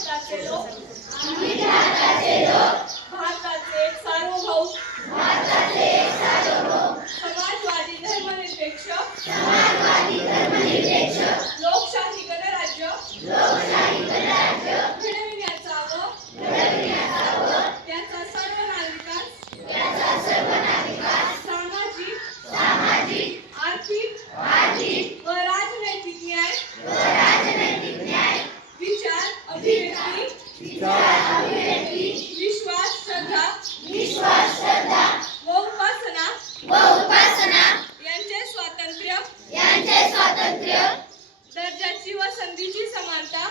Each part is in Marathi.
भारताचे लोक भारताचे एक सार्वभौम समाजवादी धर्मनिरपेक्ष लोकशाही गणराज्य घडविण्याचा व त्याचा सर्व नागरिकांस सामाजिक आर्थिक व राजनैतिक न्याय विचार अभिव्यक्ती विश्वास श्रद्धा व उपासना यांचे स्वातंत्र्य दर्जाची व संधीची समानता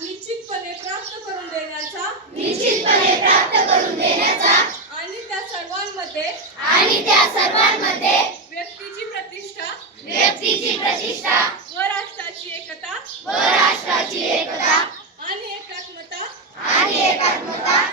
निश्चितपणे प्राप्त करून देण्याचा आणि त्या सर्वांमध्ये व्यक्तीची प्रतिष्ठा व राष्ट्राची एकता आणि एकात्मता